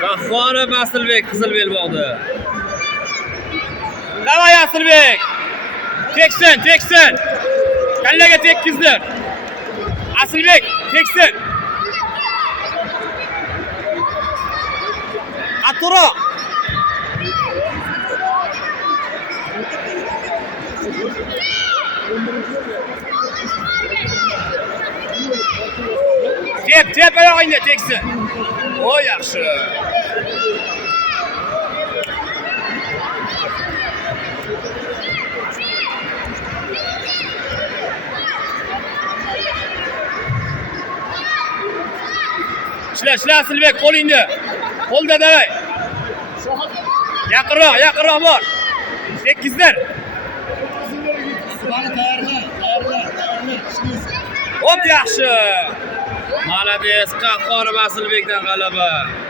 Qahhorov Asilbek Qizilbelbog'da. Davay Asilbek. Teksin. Kallaga tekkizdir. Asilbek, teksin. Qattiqroq. Tep oyog'ingga teksin. O yaxshi. Ishla Asilbek qo'lingda. Qo'lda davay. Yaqinroq bor. Tekkizdir. Hop yaxshi. Malades, Qahhorov Asilbekdan g'alaba.